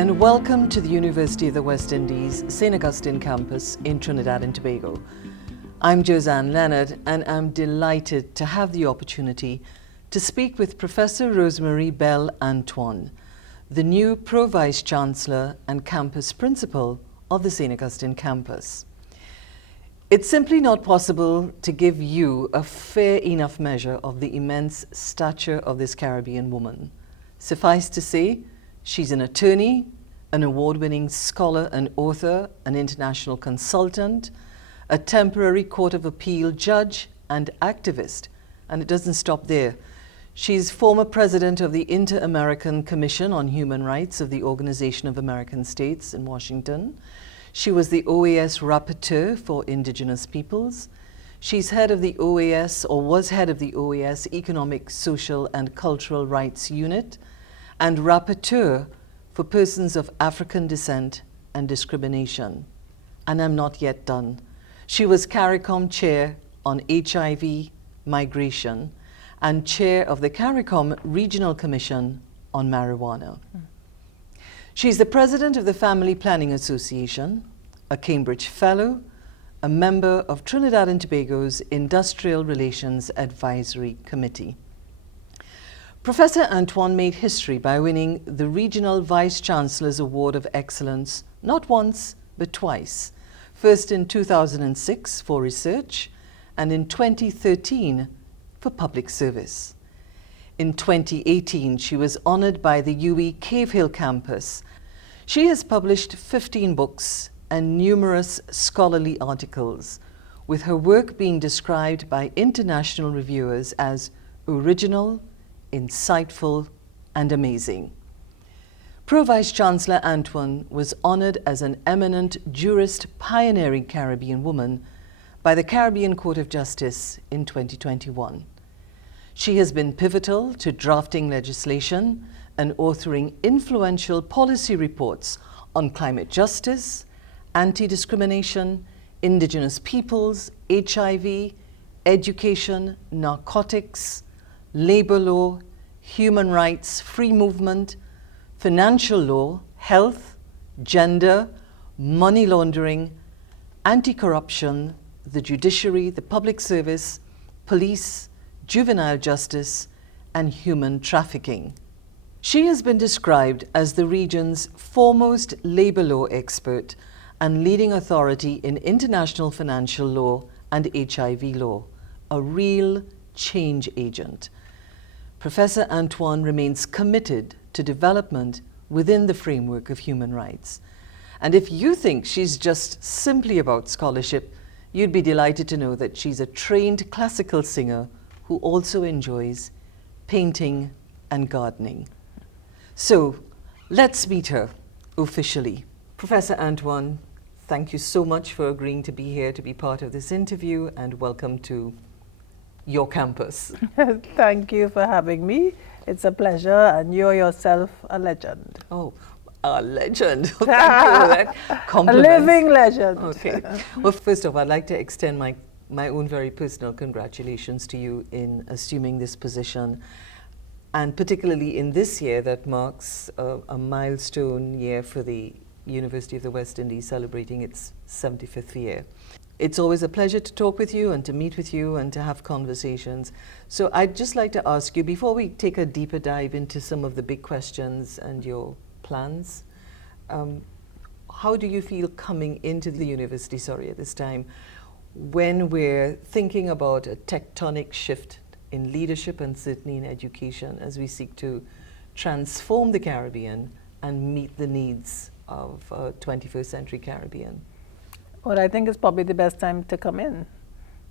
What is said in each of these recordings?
and welcome to the University of the West Indies, St. Augustine campus in Trinidad and Tobago. I'm Josanne Leonard, and I'm delighted to have the opportunity to speak with Professor Rose-Marie Belle Antoine, the new Pro-Vice-Chancellor and Campus Principal of the St. Augustine campus. It's simply not possible to give you a fair enough measure of the immense stature of this Caribbean woman. Suffice to say, she's an attorney, an award-winning scholar and author, an international consultant, a temporary Court of Appeal judge and activist. And it doesn't stop there. She's former president of the Inter-American Commission on Human Rights of the Organization of American States in Washington. She was the OAS Rapporteur for Indigenous Peoples. She's head of the OAS, or was head of the OAS Economic, Social and Cultural Rights Unit, and Rapporteur for Persons of African Descent and Discrimination. And I'm not yet done. She was CARICOM Chair on HIV, Migration, and Chair of the CARICOM Regional Commission on Marijuana. She's the President of the Family Planning Association, a Cambridge Fellow, a member of Trinidad and Tobago's Industrial Relations Advisory Committee. Professor Antoine made history by winning the Regional Vice-Chancellor's Award of Excellence not once, but twice. First in 2006 for research, and in 2013 for public service. In 2018, she was honored by the UWI Cave Hill campus. She has published 15 books and numerous scholarly articles, with her work being described by international reviewers as original, insightful, and amazing. Pro-Vice-Chancellor Antoine was honored as an eminent jurist pioneering Caribbean woman by the Caribbean Court of Justice in 2021. She has been pivotal to drafting legislation and authoring influential policy reports on climate justice, anti-discrimination, Indigenous peoples, HIV, education, narcotics, labor law, human rights, free movement, financial law, health, gender, money laundering, anti-corruption, the judiciary, the public service, police, juvenile justice, and human trafficking. She has been described as the region's foremost labor law expert and leading authority in international financial law and HIV law, a real change agent. Professor Antoine remains committed to development within the framework of human rights. And if you think she's just simply about scholarship, you'd be delighted to know that she's a trained classical singer who also enjoys painting and gardening. So let's meet her officially. Professor Antoine, thank you so much for agreeing to be here to be part of this interview, and welcome to your campus. Thank you for having me. It's a pleasure, and you're yourself a legend. Oh, a legend. Thank you for that compliment. A living legend. Okay. Well, first off, I'd like to extend my own very personal congratulations to you in assuming this position, and particularly in this year that marks a milestone year for the University of the West Indies, celebrating its 75th year. It's always a pleasure to talk with you and to meet with you and to have conversations. So I'd just like to ask you, before we take a deeper dive into some of the big questions and your plans, how do you feel coming into the university, at this time, when we're thinking about a tectonic shift in leadership and certainly in education as we seek to transform the Caribbean and meet the needs of 21st century Caribbean? Well, I think it's probably the best time to come in,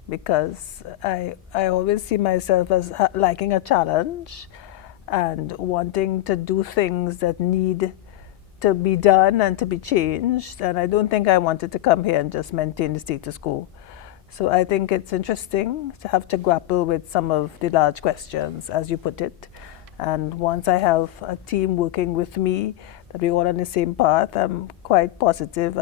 because I always see myself as liking a challenge and wanting to do things that need to be done and to be changed. And I don't think I wanted to come here and just maintain the status quo. So I think it's interesting to have to grapple with some of the large questions, as you put it. And once I have a team working with me, that we're all on the same path, I'm quite positive.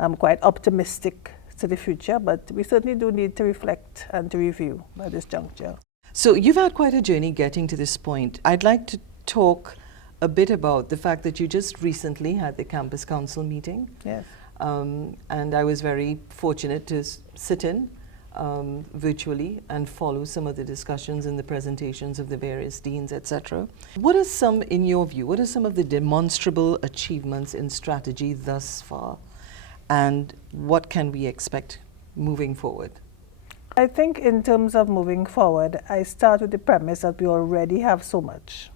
I'm quite optimistic to the future, but we certainly do need to reflect and to review at this juncture. So you've had quite a journey getting to this point. I'd like to talk a bit about the fact that you just recently had the campus council meeting. Yes. And I was very fortunate to sit in virtually and follow some of the discussions and the presentations of the various deans, etc. What are some, in your view, what are some of the demonstrable achievements in strategy thus far? And what can we expect moving forward? I think in terms of moving forward, I start with the premise that we already have so much.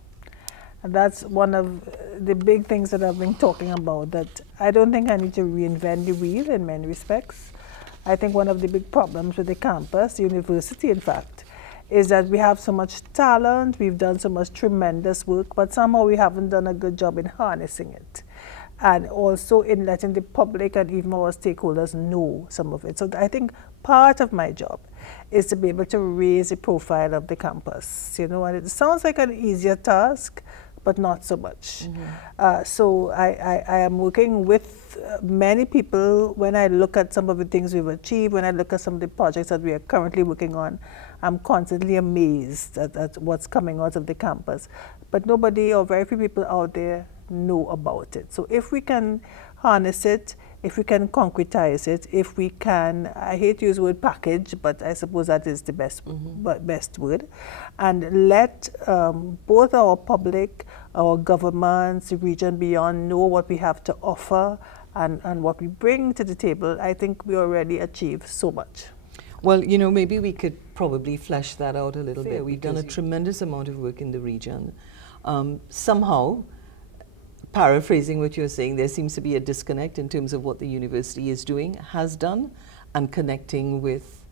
And that's one of the big things that I've been talking about, that I don't think I need to reinvent the wheel in many respects. I think one of the big problems with the campus, the university in fact, is that we have so much talent, we've done so much tremendous work, but somehow we haven't done a good job in harnessing it. And also in letting the public and even our stakeholders know some of it. So I think part of my job is to be able to raise the profile of the campus, you know, and it sounds like an easier task, but not so much. So I am working with many people. When I look at some of the things we've achieved, when I look at some of the projects that we are currently working on, I'm constantly amazed at what's coming out of the campus. But nobody or very few people out there know about it. So if we can harness it, if we can concretize it, if we can, I hate to use the word package, but I suppose that is the best word, and let both our public, our governments, the region beyond know what we have to offer and what we bring to the table, I think we already achieved so much. Well, you know, maybe we could probably flesh that out a little bit. We've done a tremendous amount of work in the region. Somehow, paraphrasing what you're saying, there seems to be a disconnect in terms of what the university is doing, has done, and connecting with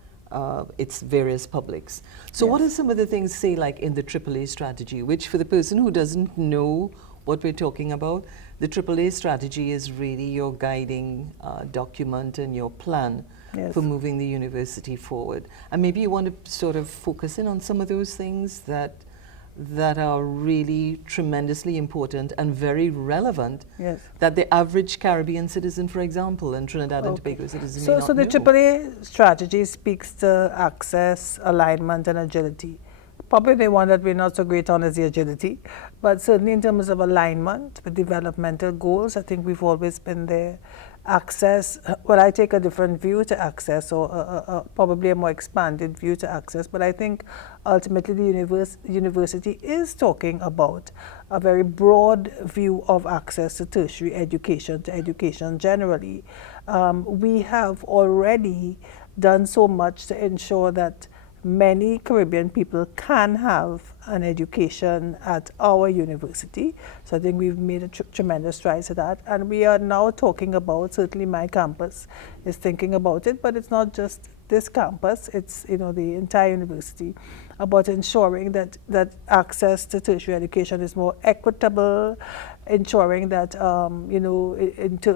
its various publics. So what are some of the things, say, like in the AAA strategy, which for the person who doesn't know what we're talking about, the AAA strategy is really your guiding document and your plan for moving the university forward. And maybe you want to sort of focus in on some of those things that are really tremendously important and very relevant, that the average Caribbean citizen, for example, and Trinidad and Tobago citizen may not know. So the AAA strategy speaks to access, alignment, and agility. Probably the one that we're not so great on is the agility, but certainly in terms of alignment with developmental goals, I think we've always been there. Access, well, I take a different view to access, or probably a more expanded view to access, but I think ultimately the university is talking about a very broad view of access to tertiary education, to education generally. We have already done so much to ensure that many Caribbean people can have an education at our university. So I think we've made a tremendous strides to that. And we are now talking about, certainly my campus is thinking about it, but it's not just this campus, it's, you know, the entire university, about ensuring that access to tertiary education is more equitable, ensuring that, you know,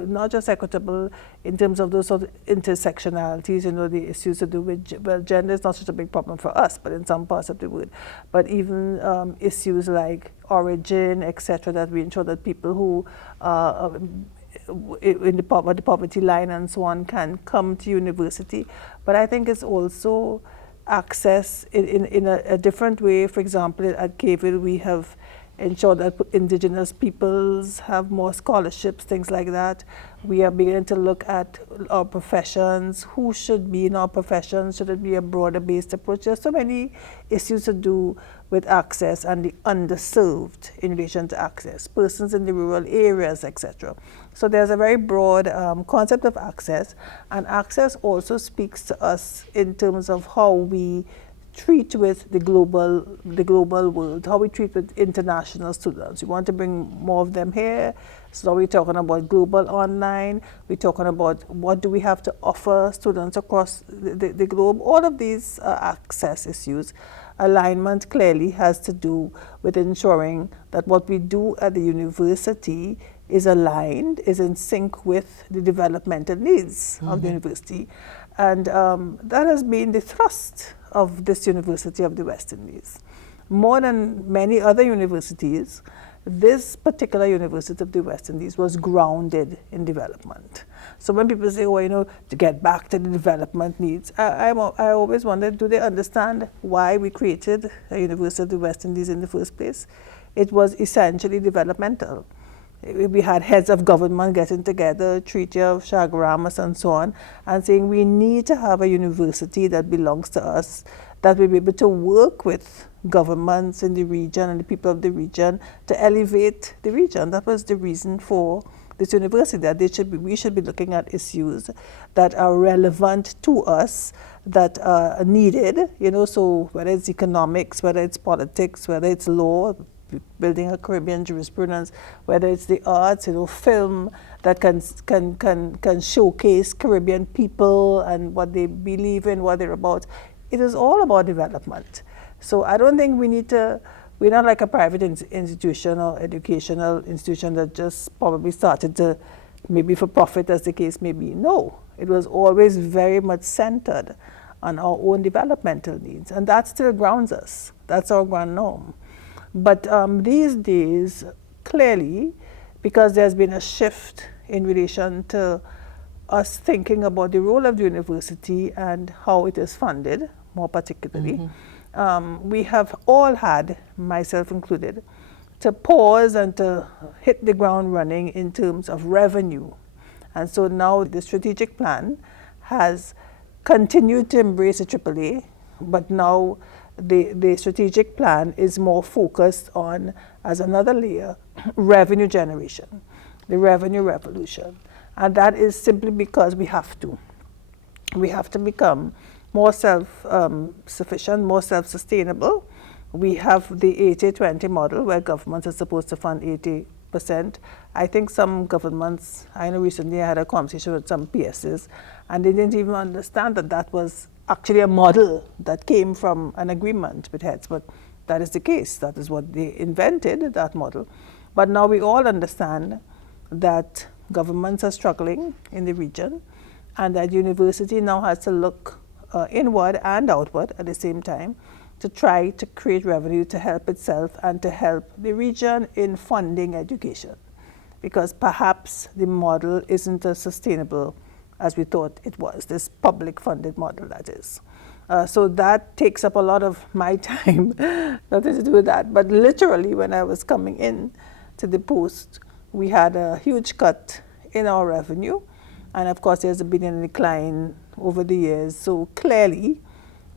not just equitable in terms of those sort of intersectionalities, you know, the issues to do with, well, gender is not such a big problem for us, but in some parts of the world, but even issues like origin, etc., that we ensure that people who in the poverty line and so on can come to university. But I think it's also access in a different way. For example, at Caville, we have ensured that indigenous peoples have more scholarships, things like that. We are beginning to look at our professions, who should be in our professions, should it be a broader based approach. There's so many issues to do with access and the underserved in relation to access, persons in the rural areas, etc. So there's a very broad concept of access, and access also speaks to us in terms of how we treat with the global world, how we treat with international students. We want to bring more of them here. So we're talking about global online. We're talking about what do we have to offer students across the globe. All of these access issues. Alignment clearly has to do with ensuring that what we do at the university is aligned, is in sync with the developmental needs of the university. And that has been the thrust of this University of the West Indies. More than many other universities, this particular University of the West Indies was grounded in development. So when people say, oh, you know, to get back to the development needs, I always wondered, do they understand why we created a University of the West Indies in the first place? it was essentially developmental. We had heads of government getting together, Treaty of Chaguaramas and so on, and saying we need to have a university that belongs to us, that will be able to work with governments in the region and the people of the region to elevate the region. That was the reason for this university, that we should be looking at issues that are relevant to us, that are needed, so whether it's economics, whether it's politics, whether it's law, building a Caribbean jurisprudence, whether it's the arts, film that can showcase Caribbean people and what they believe in, what they're about. It is all about development. So I don't think we're not like a private institution or educational institution that just probably started to maybe for profit, as the case may be. No, it was always very much centered on our own developmental needs, and that still grounds us. That's our ground norm. But these days, clearly, because there's been a shift in relation to us thinking about the role of the university and how it is funded, more particularly, we have all had, myself included, to pause and to hit the ground running in terms of revenue. And so now the strategic plan has continued to embrace the AAA, but now the strategic plan is more focused on, as another layer, revenue generation, the revenue revolution. And that is simply because we have to. We have to become more self-sufficient, more self-sustainable. We have the 80-20 model where governments are supposed to fund 80%. I think some governments, I know recently I had a conversation with some PSs, and they didn't even understand that that was actually a model that came from an agreement with heads, but that is the case. That is what they invented, that model. But now we all understand that governments are struggling in the region, and that university now has to look inward and outward at the same time to try to create revenue to help itself and to help the region in funding education, because perhaps the model isn't as sustainable as we thought it was, this public funded model, that is. So that takes up a lot of my time, nothing to do with that. But literally, when I was coming in to the post, we had a huge cut in our revenue. And of course, there's been a decline over the years. So clearly,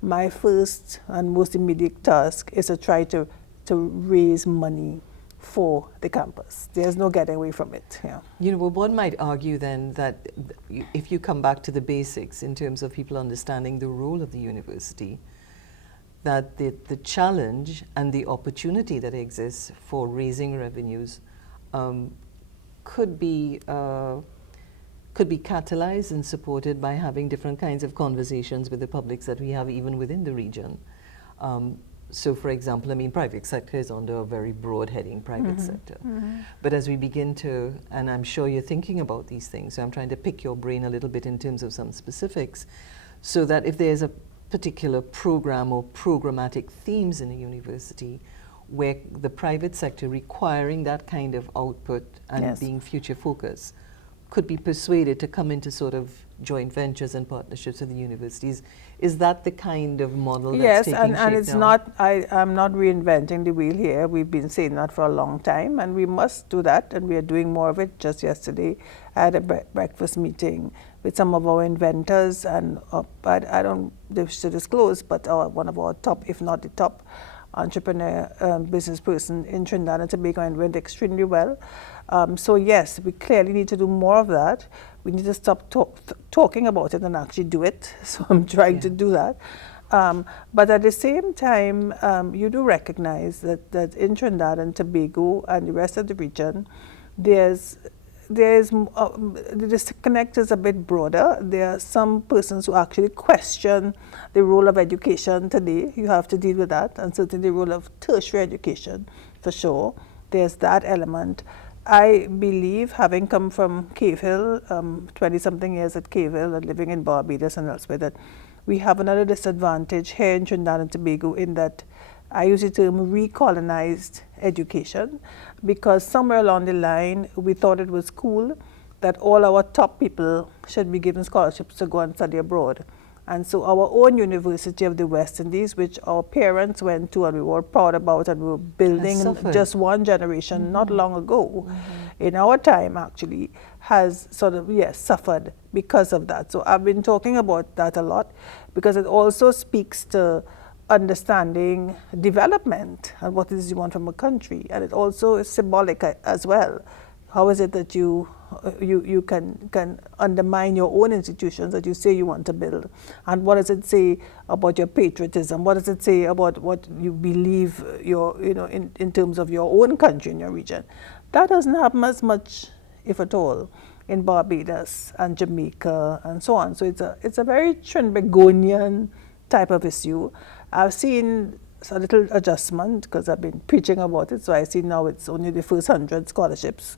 my first and most immediate task is to try to raise money for the campus. There's no getting away from it. Yeah. Well, one might argue then that if you come back to the basics in terms of people understanding the role of the university, that the challenge and the opportunity that exists for raising revenues could be catalyzed and supported by having different kinds of conversations with the publics that we have even within the region. So, for example, private sector is under a very broad heading, private sector. But as we begin to, and I'm sure you're thinking about these things, so I'm trying to pick your brain a little bit in terms of some specifics, so that if there's a particular program or programmatic themes in a university where the private sector requiring that kind of output and being future focused could be persuaded to come into sort of joint ventures and partnerships with the universities. Is that the kind of model that's taking shape now? Yes, and it's not, I'm not reinventing the wheel here. We've been saying that for a long time, and we must do that, and we are doing more of it. Just yesterday, I had a breakfast meeting with some of our inventors, and I don't wish to disclose, but one of our top, if not the top, entrepreneur business person in Trinidad and Tobago, and went extremely well. So yes, we clearly need to do more of that. We need to stop talking about it and actually do it. So I'm trying to do that. But at the same time, you do recognize that in Trinidad and Tobago and the rest of the region, the disconnect is a bit broader. There are some persons who actually question the role of education today. You have to deal with that, and certainly the role of tertiary education, for sure. There's that element. I believe, having come from Cave Hill, 20-something years at Cave Hill and living in Barbados and elsewhere, that we have another disadvantage here in Trinidad and Tobago in that I use the term recolonized education, because somewhere along the line we thought it was cool that all our top people should be given scholarships to go and study abroad. And so our own University of the West Indies, which our parents went to and we were proud about and we were building just one generation not long ago, in our time actually, has sort of, yes, suffered because of that. So I've been talking about that a lot because it also speaks to understanding development and what it is you want from a country. And it also is symbolic as well. How is it that you can undermine your own institutions that you say you want to build? And what does it say about your patriotism? What does it say about what you believe in terms of your own country and your region? That doesn't happen as much, if at all, in Barbados and Jamaica and so on. So it's a very Trinbagonian type of issue. I've seen a little adjustment because I've been preaching about it. So I see now it's only the first 100 scholarships,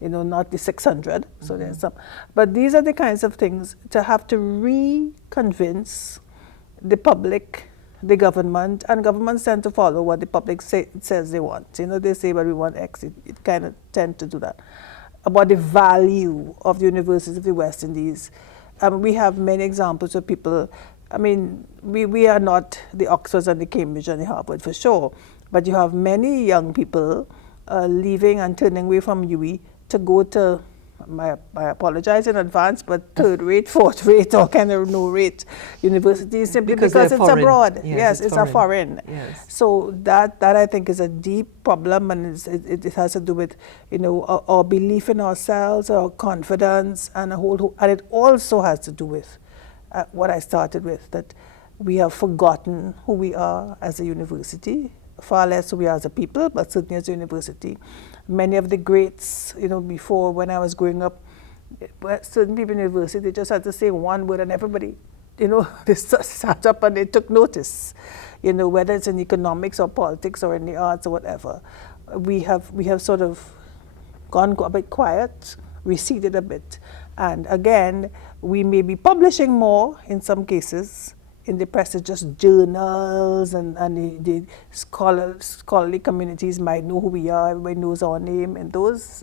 not the 600. So there's some. But these are the kinds of things to have to reconvince the public, the government, and governments tend to follow what the public says they want. They say, well, we want X. It kind of tend to do that. About the value of the University of the West Indies. We have many examples of people. I mean, we are not the Oxfords and the Cambridge and the Harvard for sure, but you have many young people leaving and turning away from UWI to go to, I apologize in advance, but third rate, fourth rate, or kind of no rate universities simply because it's foreign. Abroad. Yes, it's a foreign. Yes. So that I think is a deep problem, and it has to do with our belief in ourselves, our confidence, and and it also has to do with what I started with, that we have forgotten who we are as a university, far less who we are as a people, but certainly as a university. Many of the greats, before when I was growing up, certain people in university, they just had to say one word and everybody, they sat up and they took notice, whether it's in economics or politics or in the arts or whatever. We have sort of gone a bit quiet, receded a bit. And again, we may be publishing more in some cases in the prestigious journals, and the scholarly communities might know who we are, everybody knows our name in those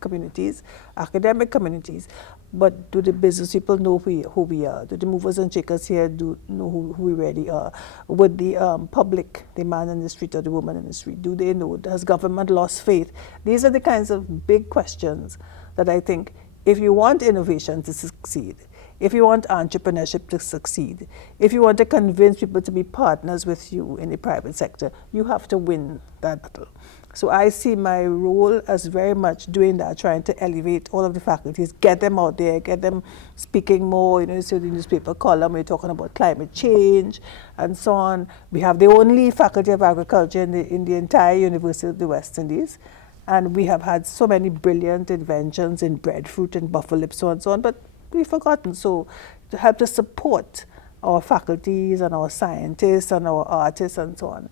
communities, academic communities. But do the business people know who we are? Do the movers and shakers here know who we really are? Would the public, the man in the street or the woman in the street, do they know? Has government lost faith? These are the kinds of big questions that I think, if you want innovation to succeed, if you want entrepreneurship to succeed, if you want to convince people to be partners with you in the private sector, you have to win that battle. So I see my role as very much doing that, trying to elevate all of the faculties, get them out there, get them speaking more. So the newspaper column, we're talking about climate change and so on. We have the only faculty of agriculture in the entire University of the West Indies. And we have had so many brilliant inventions in breadfruit and buffalo lips, so on and so on, but we've forgotten. So to help to support our faculties and our scientists and our artists and so on,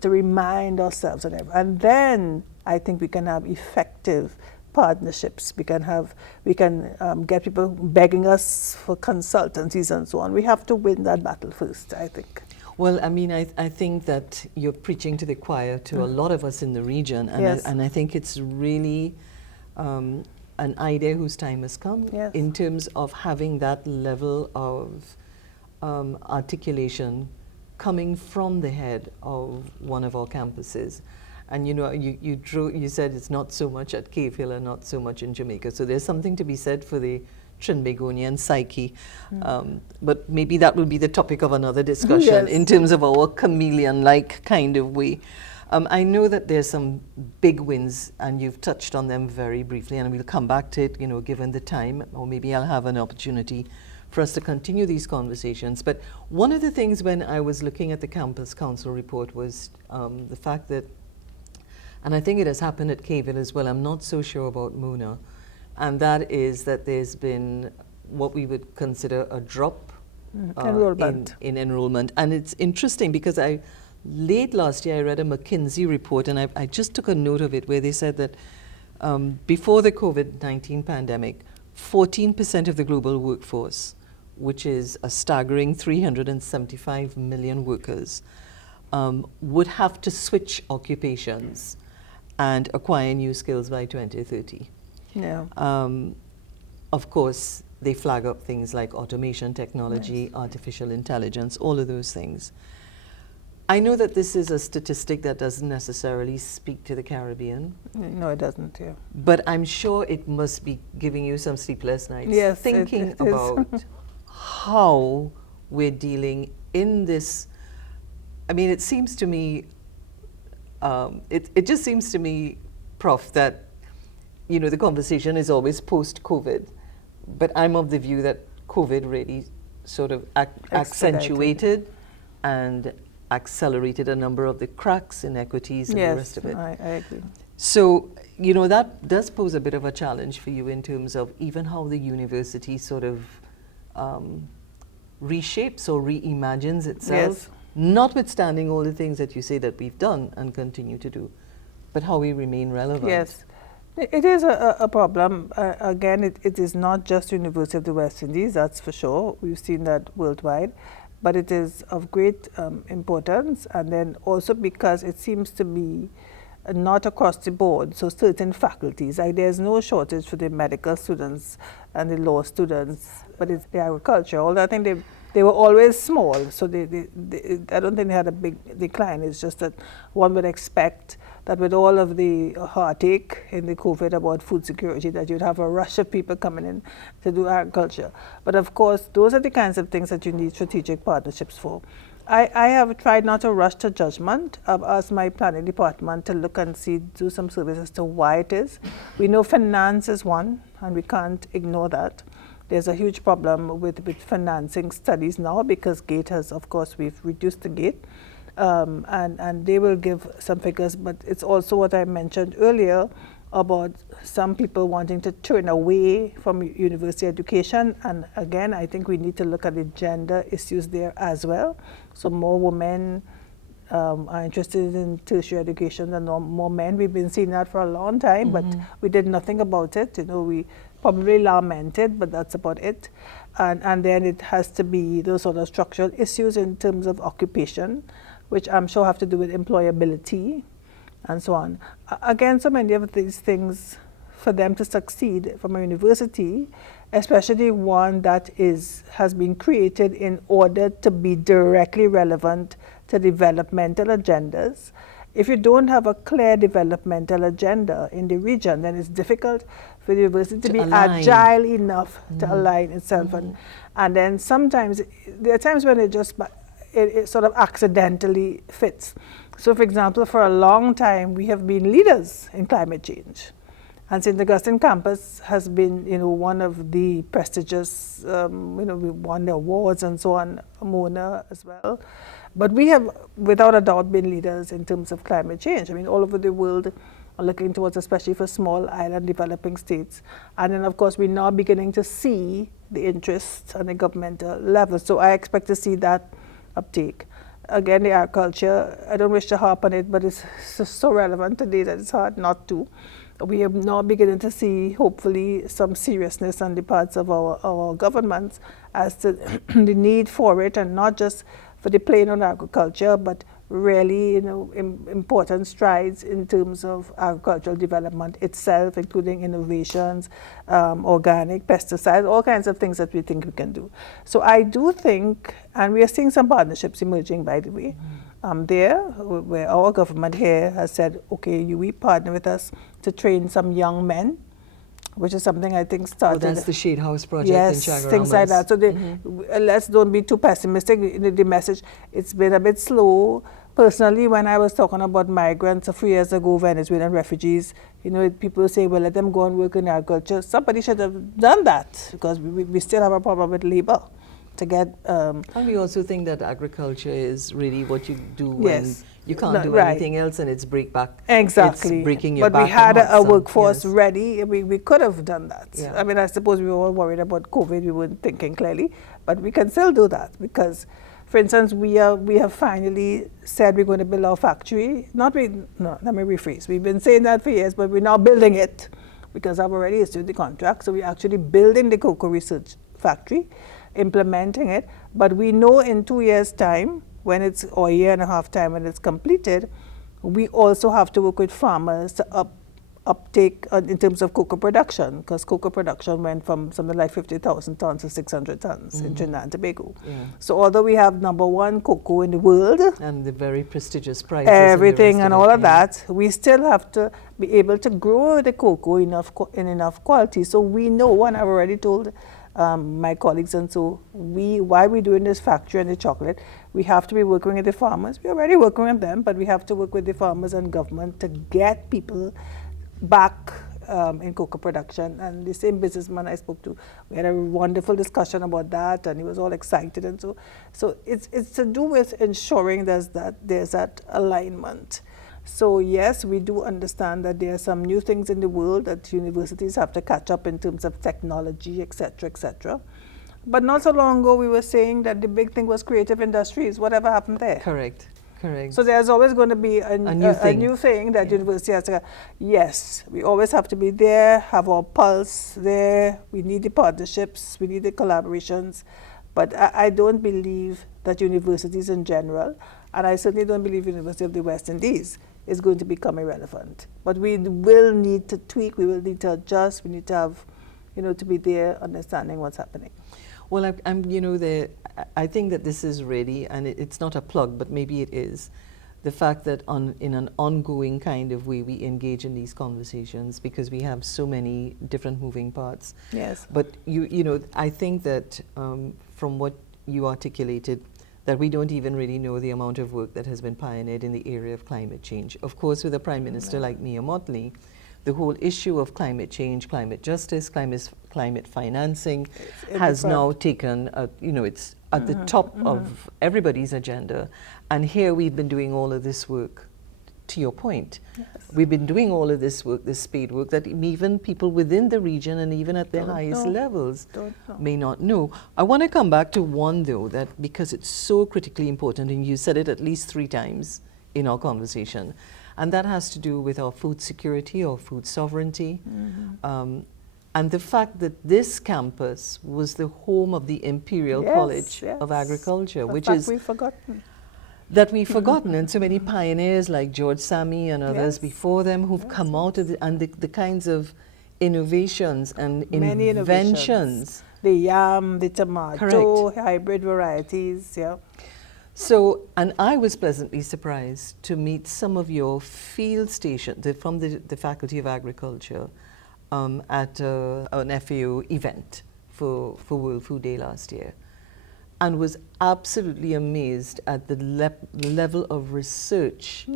to remind ourselves and then I think we can have effective partnerships. We can get people begging us for consultancies and so on. We have to win that battle first, I think. Well, I mean, I think that you're preaching to the choir to a lot of us in the region, and, yes. And I think it's really an idea whose time has come, yes. in terms of having that level of articulation coming from the head of one of our campuses. And you said it's not so much at Cave Hill and not so much in Jamaica. So there's something to be said for the Trinbagonian psyche. But maybe that will be the topic of another discussion, yes. in terms of our chameleon-like kind of way. I know that there's some big wins, and you've touched on them very briefly, and we'll come back to it, given the time, or maybe I'll have an opportunity for us to continue these conversations. But one of the things when I was looking at the Campus Council report was the fact that, and I think it has happened at Cave Hill as well, I'm not so sure about Mona, and that is that there's been what we would consider a drop in enrollment. And it's interesting because late last year I read a McKinsey report, and I just took a note of it, where they said that before the COVID-19 pandemic, 14% of the global workforce, which is a staggering 375 million workers, would have to switch occupations and acquire new skills by 2030. Yeah. of course, they flag up things like automation technology, Yes. artificial intelligence, all of those things. I know that this is a statistic that doesn't necessarily speak to the Caribbean, No, it doesn't. Yeah. but I'm sure it must be giving you some sleepless nights Yes, thinking it is. about how we're dealing in this. I mean, it seems to me, it just seems to me, Prof, that, you know, the conversation is always post-COVID, but I'm of the view that COVID really sort of accentuated and accelerated a number of the cracks, inequities, and the rest of it. I agree. So, you know, that does pose a bit of a challenge for you in terms of even how the university sort of reshapes or reimagines itself, Yes. notwithstanding all the things that you say that we've done and continue to do, but how we remain relevant. Yes. It is a problem. Again, it is not just University of the West Indies, that's for sure. We've seen that worldwide. But it is of great importance, and then also because it seems to be not across the board, so certain faculties, like there's no shortage for the medical students and the law students, but it's the agriculture. Although I think they were always small, so I don't think they had a big decline. It's just that one would expect that with all of the heartache in the COVID about food security, that you'd have a rush of people coming in to do agriculture. But of course, those are the kinds of things that you need strategic partnerships for. I have tried not to rush to judgment. I've asked my planning department to look and see, do some surveys as to why it is. We know finance is one, and we can't ignore that. There's a huge problem with financing studies now because GATE has, of course, we've reduced the GATE. And they will give some figures, but it's also what I mentioned earlier about some people wanting to turn away from university education. And again, I think we need to look at the gender issues there as well. So more women are interested in tertiary education than more men. We've been seeing that for a long time, but we did nothing about it. You know, we probably lamented, but that's about it. And then it has to be those sort of structural issues in terms of occupation, which I'm sure have to do with employability and so on. Again, so many of these things, for them to succeed from a university, especially one that has been created in order to be directly relevant to developmental agendas. If you don't have a clear developmental agenda in the region, then it's difficult for the university to be align. agile enough to align itself. And then sometimes, there are times when it sort of accidentally fits. So for example, for a long time, we have been leaders in climate change. And St. Augustine campus has been, you know, one of the prestigious, you know, we won the awards and so on, Mona as well. But we have, without a doubt, been leaders in terms of climate change. I mean, all over the world are looking towards, especially for small island developing states. And then, of course, we're now beginning to see the interest on the governmental level. So I expect to see that uptake. Again, the agriculture, I don't wish to harp on it, but it's so relevant today that it's hard not to. We are now beginning to see, hopefully, some seriousness on the parts of our governments as to the need for it, and not just for the plain on agriculture, but really, you know, important strides in terms of agricultural development itself, including innovations, organic pesticides, all kinds of things that we think we can do. So I do think, and we are seeing some partnerships emerging, by the way, there, where our government here has said, okay, we partner with us to train some young men, which is something I think started. Oh, that's the Shade House project yes, in Chagaramas. things like that. So let's don't be too pessimistic. The message, it's been a bit slow. Personally, when I was talking about migrants a few years ago, Venezuelan refugees, you know, people say, well, let them go and work in agriculture. Somebody should have done that, because we still have a problem with labor to get. And we also think that agriculture is really what you do when you can't do right. anything else, and it's Exactly. It's breaking your but back. We had and a workforce ready. We could have done that. Yeah. I mean, I suppose we were all worried about COVID. We weren't thinking clearly, but we can still do that because, for instance, we have finally said we're going to build our factory. Let me rephrase. We've been saying that for years, but we're now building it because I've already issued the contract. So we're actually building the cocoa research factory, implementing it. But we know in 2 years' time, or a year and a half time when it's completed, we also have to work with farmers to uptake in terms of cocoa production, because cocoa production went from something like 50,000 tons to 600 tons in Trinidad and Tobago. Yeah. So although we have #1 cocoa in the world, And the very prestigious prizes. everything and all of yeah. that, we still have to be able to grow the cocoa in enough quality. So we know, and I've already told my colleagues, and so why we're doing this factory and the chocolate, we have to be working with the farmers. We're already working with them, but we have to work with the farmers and government to get people back in cocoa production. And the same businessman I spoke to, we had a wonderful discussion about that, and he was all excited. And so it's to do with ensuring there's that alignment. So yes, we do understand that there are some new things in the world that universities have to catch up in terms of technology, etc., etc. But not so long ago, we were saying that the big thing was creative industries. Whatever happened there? Correct. So there's always going to be a new thing that university has to. Yes, we always have to be there, have our pulse there. We need the partnerships, we need the collaborations. But I don't believe that universities in general, and I certainly don't believe University of the West Indies, is going to become irrelevant. But we will need to tweak, we will need to adjust, we need to have, to be there understanding what's happening. Well, I think that this is really, and it's not a plug, but maybe it is, the fact that in an ongoing kind of way we engage in these conversations, because we have so many different moving parts. Yes. But I think that from what you articulated, that we don't even really know the amount of work that has been pioneered in the area of climate change. Of course, with a Prime Minister like Mia Mottley, the whole issue of climate change, climate justice, climate financing has now taken, it's at the top of everybody's agenda. And here we've been doing all of this work, to your point. Yes. We've been doing all of this work, this spade work, that even people within the region and even at the highest levels may not know. I want to come back to one, though, that because it's so critically important, and you said it at least 3 times in our conversation, and that has to do with our food security or food sovereignty. And the fact that this campus was the home of the Imperial College of Agriculture, which is we've forgotten. That we've forgotten, and so many pioneers like George Sammy and others before them who've come out of and the kinds of innovations and inventions. The yam, the tomato, hybrid varieties, So, and I was pleasantly surprised to meet some of your field stations from the Faculty of Agriculture at an FAO event for World Food Day last year, and was absolutely amazed at the level of research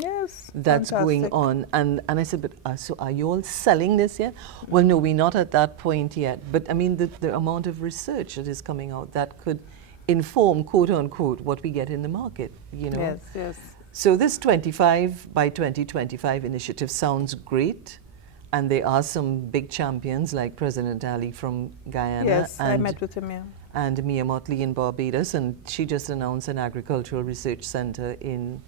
that's going on. And I said, but so are you all selling this yet? Well, no, we're not at that point yet. But I mean, the amount of research that is coming out that could inform, quote unquote, what we get in the market, Yes. So this 25 by 2025 initiative sounds great. And there are some big champions like President Ali from Guyana. Yes, I met with him, and Mia Mottley in Barbados, and she just announced an agricultural research center in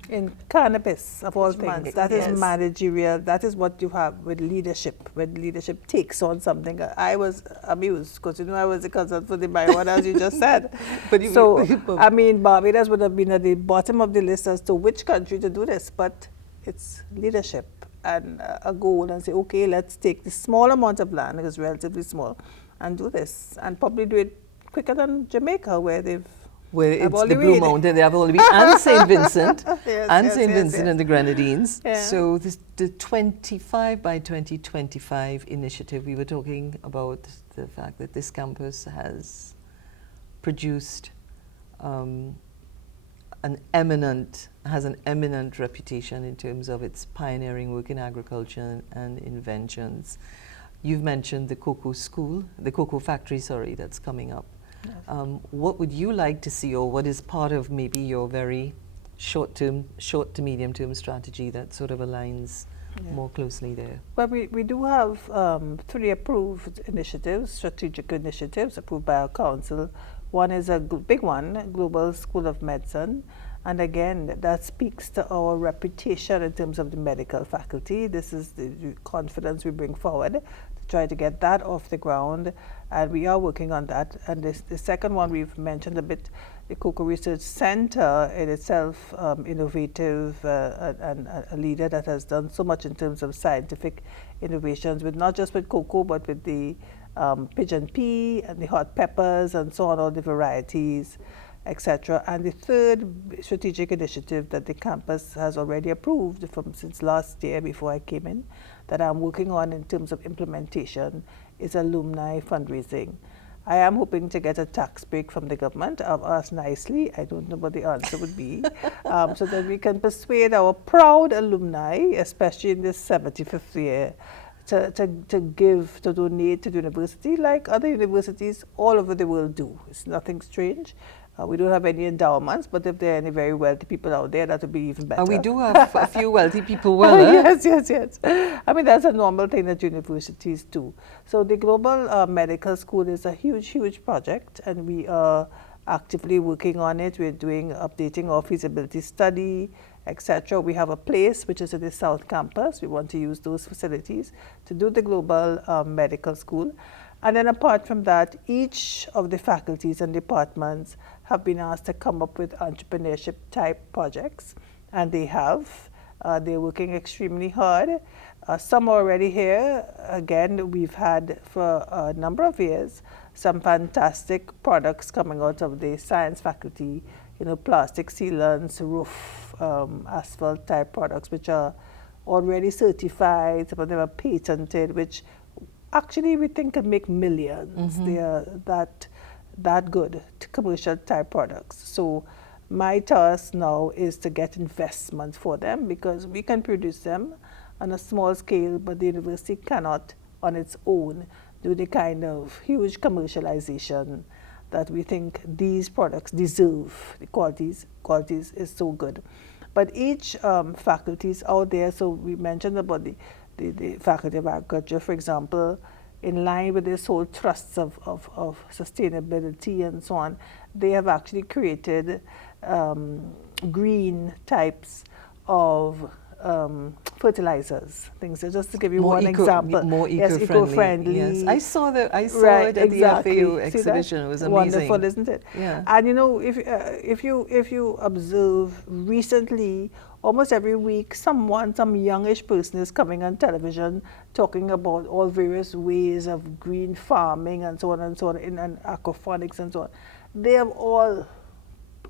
cannabis, of all things. That is managerial. That is what you have with leadership. When leadership takes on something, I was amused because I was a consultant for the marijuana, as you just said. I mean, Barbados would have been at the bottom of the list as to which country to do this, but it's leadership and a goal, and say, okay, let's take this small amount of land, it's relatively small, and do this, and probably do it quicker than Jamaica, where it's the Blue Mountain, they have already been, and St. Vincent, Vincent and the Grenadines. Yeah. So the 25 by 2025 initiative, we were talking about the fact that this campus has produced has an eminent reputation in terms of its pioneering work in agriculture and inventions. You've mentioned the cocoa factory, that's coming up. Yes. What would you like to see, or what is part of maybe your very short to medium term strategy that sort of aligns more closely there? Well, we do have 3 approved initiatives, strategic initiatives approved by our council. One is a big one, Global School of Medicine. And again, that speaks to our reputation in terms of the medical faculty. This is the confidence we bring forward to try to get that off the ground. And we are working on that. And the second one we've mentioned a bit, the Cocoa Research Center in itself, innovative and a leader that has done so much in terms of scientific innovations, with not just with cocoa, but with the pigeon pea and the hot peppers and so on, all the varieties, etc. And the third strategic initiative that the campus has already approved since last year before I came in, that I'm working on in terms of implementation, is alumni fundraising. I am hoping to get a tax break from the government. I've asked nicely. I don't know what the answer would be. So that we can persuade our proud alumni, especially in this 75th year, to give, to donate to the university like other universities all over the world do. It's nothing strange. We don't have any endowments, but if there are any very wealthy people out there, that would be even better. We do have a few wealthy people. Well, yes. I mean, that's a normal thing that universities do. So the Global Medical School is a huge project, and we are actively working on it. We're updating our feasibility study, etc. We have a place which is in the South Campus. We want to use those facilities to do the Global Medical School. And then apart from that, each of the faculties and departments have been asked to come up with entrepreneurship type projects, and they have. They're working extremely hard. Some are already here. Again, we've had for a number of years some fantastic products coming out of the science faculty, plastic sealants, roof, asphalt type products, which are already certified. Some of them are patented, which actually we think can make millions. They are that good to commercial type products. So my task now is to get investment for them, because we can produce them on a small scale, but the university cannot on its own do the kind of huge commercialization that we think these products deserve. The qualities is so good. But each faculties out there, so we mentioned about the Faculty of Agriculture, for example, in line with this whole trusts of sustainability and so on, they have actually created green types of fertilizers, things. So just to give you one example. More eco-friendly. Yes, I saw it at the FAO exhibition. It was amazing. Wonderful, isn't it? Yeah. And if you observe recently, almost every week, some youngish person is coming on television talking about all various ways of green farming and so on and aquaponics and so on. They have all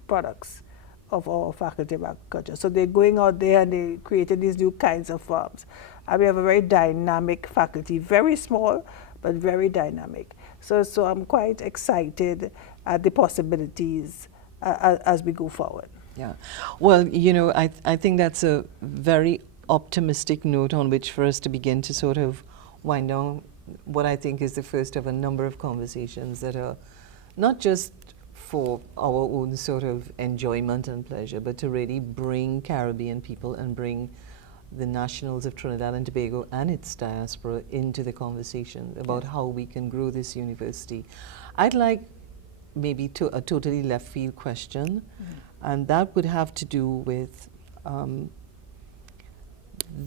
products of our Faculty of Agriculture. So they're going out there and they created these new kinds of farms. And we have a very dynamic faculty, very small, but very dynamic. So I'm quite excited at the possibilities as we go forward. Yeah. Well, I think that's a very optimistic note on which for us to begin to sort of wind down what I think is the first of a number of conversations that are not just for our own sort of enjoyment and pleasure, but to really bring Caribbean people and bring the nationals of Trinidad and Tobago and its diaspora into the conversation about how we can grow this university. I'd like maybe a totally left field question, and that would have to do with the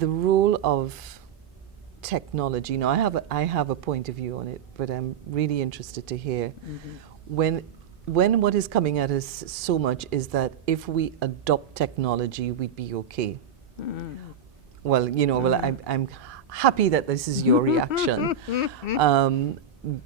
role of technology. Now, I have a point of view on it, but I'm really interested to hear when what is coming at us so much is that if we adopt technology, we'd be okay. Well, I'm happy that this is your reaction,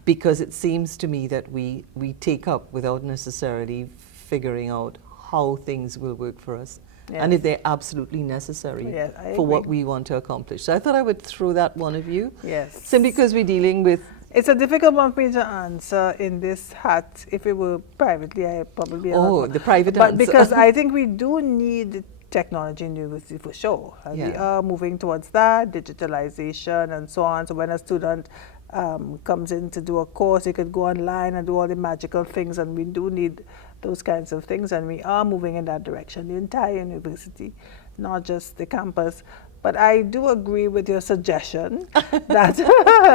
because it seems to me that we take up without necessarily figuring out how things will work for us, and if they're absolutely necessary for what we want to accomplish. So I thought I would throw that one of you. Yes. Simply because we're dealing with... It's a difficult one for me to answer in this hat. If it were privately, I probably... the private but answer. Because I think we do need technology in university for sure. And we are moving towards that, digitalization and so on. So when a student comes in to do a course, he could go online and do all the magical things, and we do need those kinds of things, and we are moving in that direction, the entire university, not just the campus. But I do agree with your suggestion that,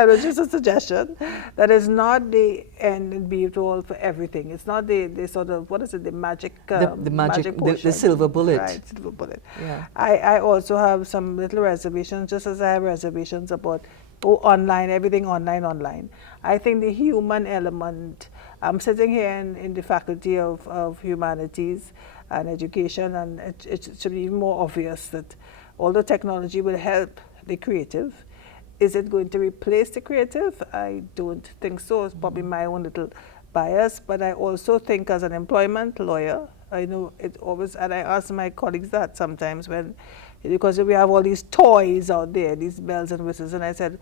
which is a suggestion, that is not the end and be all for everything. It's not the sort of, what is it, the magic magic potion. The silver bullet. Right, silver bullet. Yeah. I also have some little reservations, just as I have reservations about online, everything online. I think the human element I'm sitting here in the Faculty of Humanities and Education, and it should be even more obvious that although technology will help the creative, is it going to replace the creative? I don't think so. It's probably my own little bias, but I also think as an employment lawyer, I know it always, and I ask my colleagues that sometimes when, because we have all these toys out there, these bells and whistles, and I said,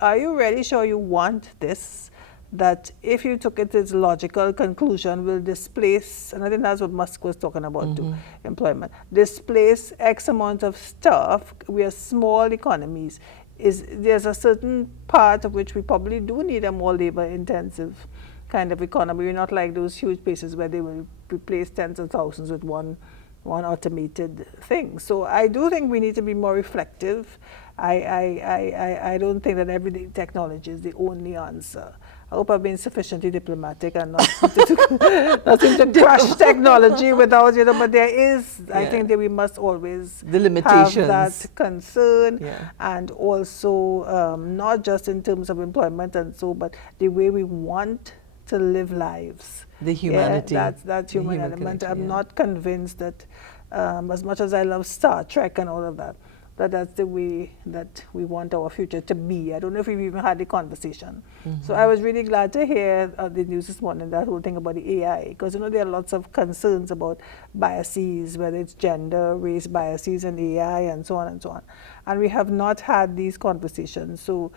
are you really sure you want this? That if you took it to its logical conclusion will displace, and I think that's what Musk was talking about too, employment, displace X amount of stuff. We are small economies. There's a certain part of which we probably do need a more labor intensive kind of economy. We're not like those huge places where they will replace tens of thousands with one automated thing. So I do think we need to be more reflective. I don't think that everyday technology is the only answer. I hope I've been sufficiently diplomatic and not to crush technology without, but there is, I think that we must always the limitations, have that concern, and also not just in terms of employment and so, but the way we want to live lives. The humanity. That human element. I'm not convinced that, as much as I love Star Trek and all of that, that's the way that we want our future to be. I don't know if we've even had the conversation. So I was really glad to hear the news this morning, that whole thing about the AI, because there are lots of concerns about biases, whether it's gender, race biases and AI and so on and so on. And we have not had these conversations. So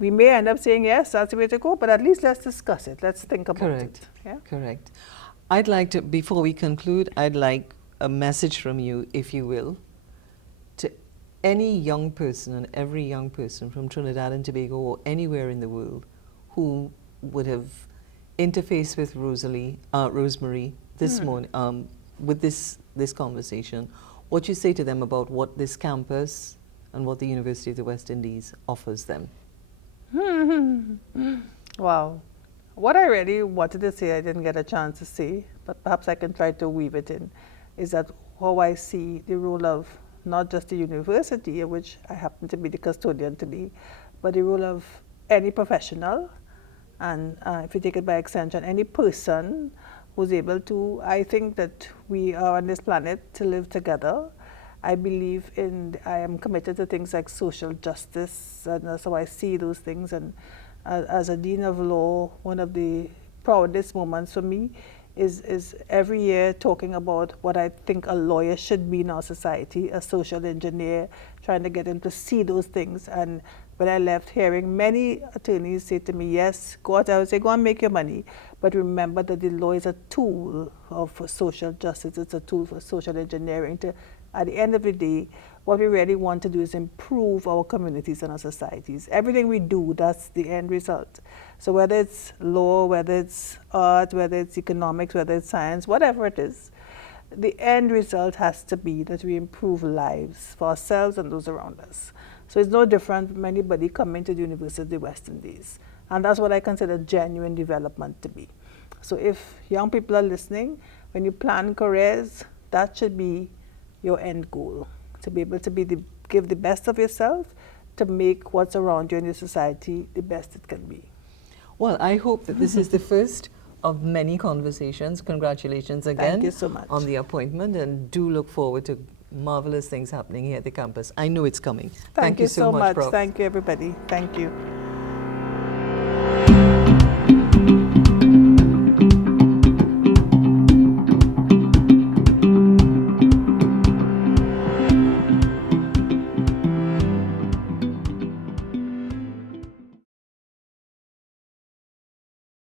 we may end up saying, yes, that's the way to go, but at least let's discuss it. Let's think about it. Yeah? Correct. I'd like to, before we conclude, I'd like a message from you, if you will, to any young person and every young person from Trinidad and Tobago or anywhere in the world who would have interfaced with Rose-Marie this morning, with this conversation, what you say to them about what this campus and what the University of the West Indies offers them. Wow. What I really wanted to say, I didn't get a chance to say, but perhaps I can try to weave it in, is that how I see the role of not just the university, of which I happen to be the custodian today, but the role of any professional, and if you take it by extension, any person who's able to. I think that we are on this planet to live together. I believe I am committed to things like social justice, and that's how I see those things. And as a dean of law, one of the proudest moments for me is every year talking about what I think a lawyer should be in our society, a social engineer, trying to get him to see those things. And when I left, hearing many attorneys say to me, yes, go out, I would say, go and make your money, but remember that the law is a tool for social justice, it's a tool for social engineering. At the end of the day, what we really want to do is improve our communities and our societies. Everything we do, that's the end result. So whether it's law, whether it's art, whether it's economics, whether it's science, whatever it is, the end result has to be that we improve lives for ourselves and those around us. So it's no different from anybody coming to the University of the West Indies. And that's what I consider genuine development to be. So if young people are listening, when you plan careers, that should be your end goal, to be able to give the best of yourself to make what's around you in your society the best it can be. Well, I hope that this is the first of many conversations. Congratulations again. Thank you so much. On the appointment, and do look forward to marvelous things happening here at the campus. I know it's coming. Thank you so much. Prof. Thank you, everybody. Thank you.